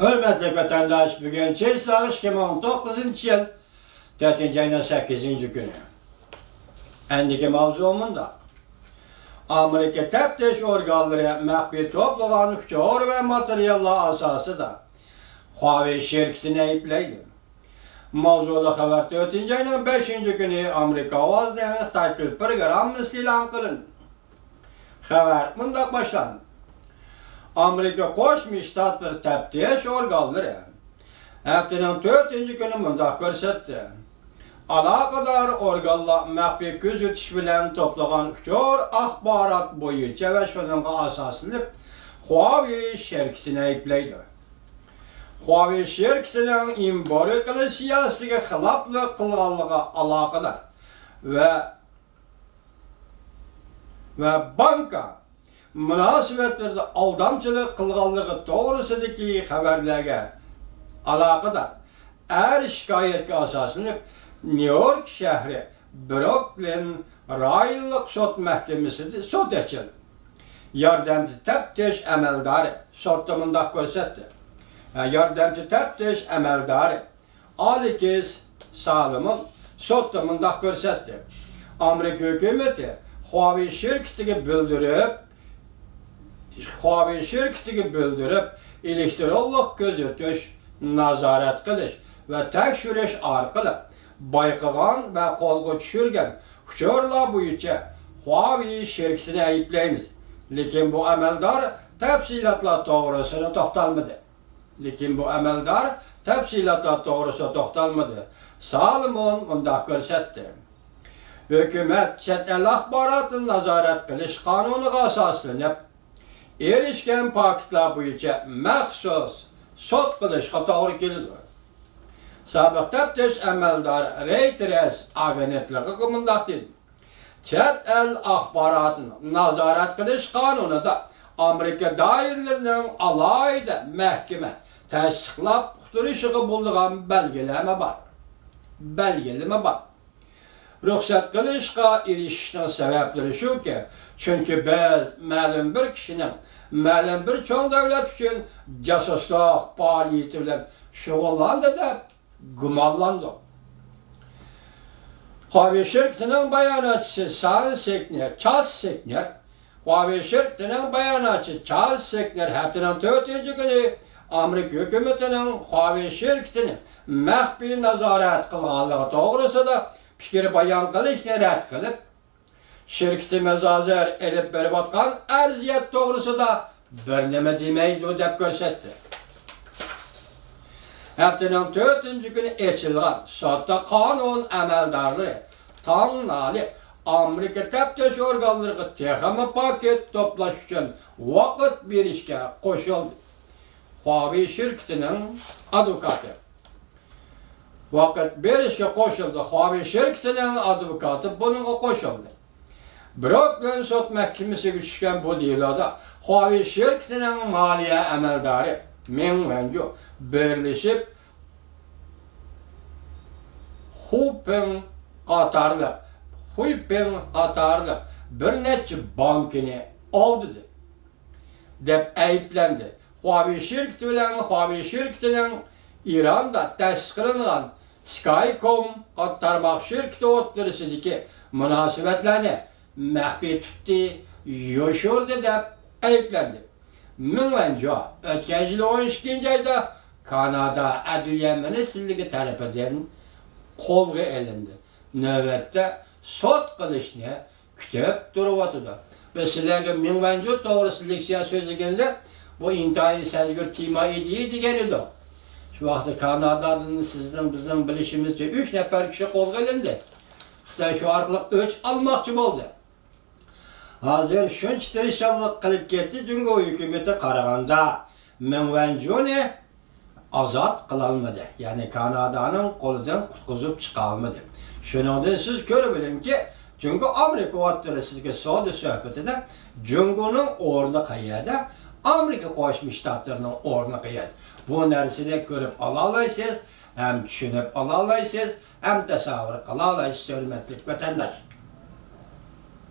Hürmetli vatandaş, bugün Çeysar 2019 yıl 4. ayının 8. günü. Endiki mavzumunda Amerika teftiş organları mehbi toplanan uçur ve materyaller asası da Huawei şirketini ayıplaydı. Mavzulu haber 4. ayının 5. günü Amerika avazlayan Xitay program ilan kılındı. Haber bundan başlandı. Amerika Koşmuş Ştatları teftiş organları haftanın 4. günü mındak görsetti. Alakadar organlar mehbi gözetiş bilen toplanan uçur ahbarat boyunca veşmenin asaslanıp Huawei şirketini ayıplaydı. Huawei şirketinin import kılıç siyasetiga xilaplı kılganlığa alakadar ve banka münasibetlerde aldamçılık kılganlığı doğrusidagi haberlerge alakadar er şikayetga asaslanıp New York şehri Brooklyn rayonluk sot mahkemesinde sot etçildi. Yardımcı teftiş emeldarı sotda mındak görsetti. Yardımcı teftiş emeldarı Alikiz Salım'ın sotda mındak görsetti. Amerika hükümeti Huawei şirketiga bildirip elektronlik gözetiş, nazaret kılış ve tekşiriş arkalı bayqagan ve kolga düşürgen uçurlar boyunca Huawei şirketini ayıplaymiz. Lekin bu ameldar tafsilotlar to'g'risida to'xtalmadi. Salomon bunda ko'rsatdi. Hükümet chet el axborotini nazorat qilish qonuniga asoslanib erishgan faktlar bo'yicha maxsus sud qilishga to'g'ri keladi. Sobiq taftish amaldori Reuters agentligi mundaq dedi. Chet el axborotini nazorat qilish qonunida Amerika doiralarining alohida mahkama tasdiqlab uqtirishiga bo'lgan belgilama bor. Ruxsat qilishga erishishning sabablari shuki, chunki biz ma'lum bir kishining ma'lum bir cho'ng davlat uchun jasuslik faoliyati bilan shug'ullandi deb gumonlandi. Huawei şirketining bayonotchisi Charles Sekner haftaning 4. kuni Amerika hukumatining Huawei şirketini maxfiy nazorat qilganligi to'g'risida fikir bayon qilishni rad qilib, şirketimiz hozir elib berayotgan arziyat to'g'risida bir nima demaydi deb ko'rsatdi. Haftaning 4. kuni ochilgan sodda qonun amaldorlari tanlali Amerika taftish organlariga texnik paket to'plash uchun vaqt berishga qo'shildi. Huawei şirketining advokati Huawei şirketining advokati bunga qo'shildi. Brooklyn sud mahkamasiga tushgan bu deloda Huawei şirketining moliya amaldori Meng Wanzhou birlashib Huipeng qatorli bir necha bankini oldi deb ayıplendi. Huawei şirketi bilan Huawei şirketining İran'da ta'sis qilingan Skycom tarmoq şirketi o'rtasidagi munosabatlarni maxfiy tutdi, yoshirdi deb ayıplendi. Meng Wanzhou o'tgan yil 12 oyda Kanada Adliya ministrligi tarafidan qo'lga olindi. Navbatda sud qilishni kutib turibdi. Biz sizlarga Meng Wanzhou to'g'risida leksiya so'zlaganda bu intayin sezgir tema edi degan edi. Şu vaqtda Kanadadan sizden bizden bilishimizcha 3 nafar kishi qo'lga olindi. Xitoy shu orqali o'ch olmoqchi bo'ldi. Hozir shuncha tirishchilik qilib ketdi Dunyo hukumati qaraganda Meng Wanzhouni ozod qilolmadi. Ya'ni Kanadaning qo'lidan qutqizib chiqa olmadi. Shuningdek siz ko'rib bilingki, Jungo Amerika o'rtasidagi savdo suhbatida Jungoning o'rni qayerda? Amerika Qo'shma Shtatlarining o'rni qayerda? Bu narsani ko'rib ola olasiz, ham tushunib ola olasiz, ham tasavvur qila olasiz, hurmatli vatandosh.